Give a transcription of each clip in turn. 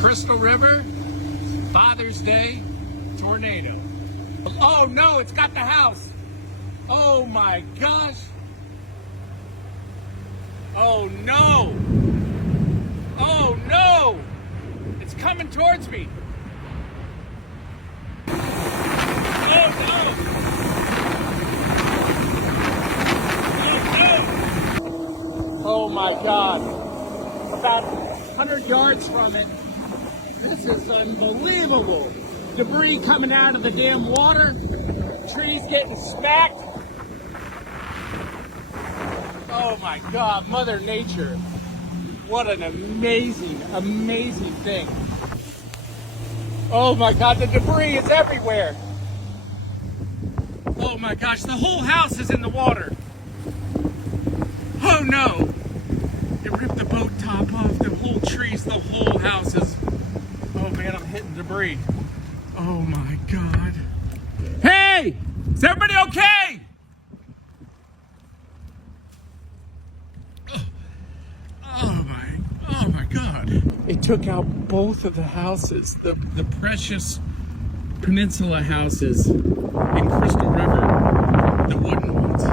Crystal River, Father's Day, tornado. Oh no, it's got the house. Oh my gosh. Oh no. Oh no. It's coming towards me. Oh no. Oh no. Oh my God. About 100 yards from it. This is unbelievable. Debris coming out of the damn water. Trees getting smacked. Oh my God, Mother Nature. What an amazing, amazing thing. Oh my God, the debris is everywhere. Oh my gosh, the whole house is in the water. Oh no. It ripped the boat top off, the whole trees, the whole house is... Oh man, I'm hitting debris. Oh my God. Hey! Is everybody okay? Oh my God. It took out both of the houses, the precious peninsula houses in Crystal River, the wooden ones.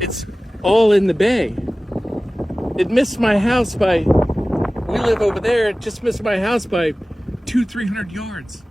It's all in the bay. It missed my house by, we live over there, it just missed my house by 200-300 yards.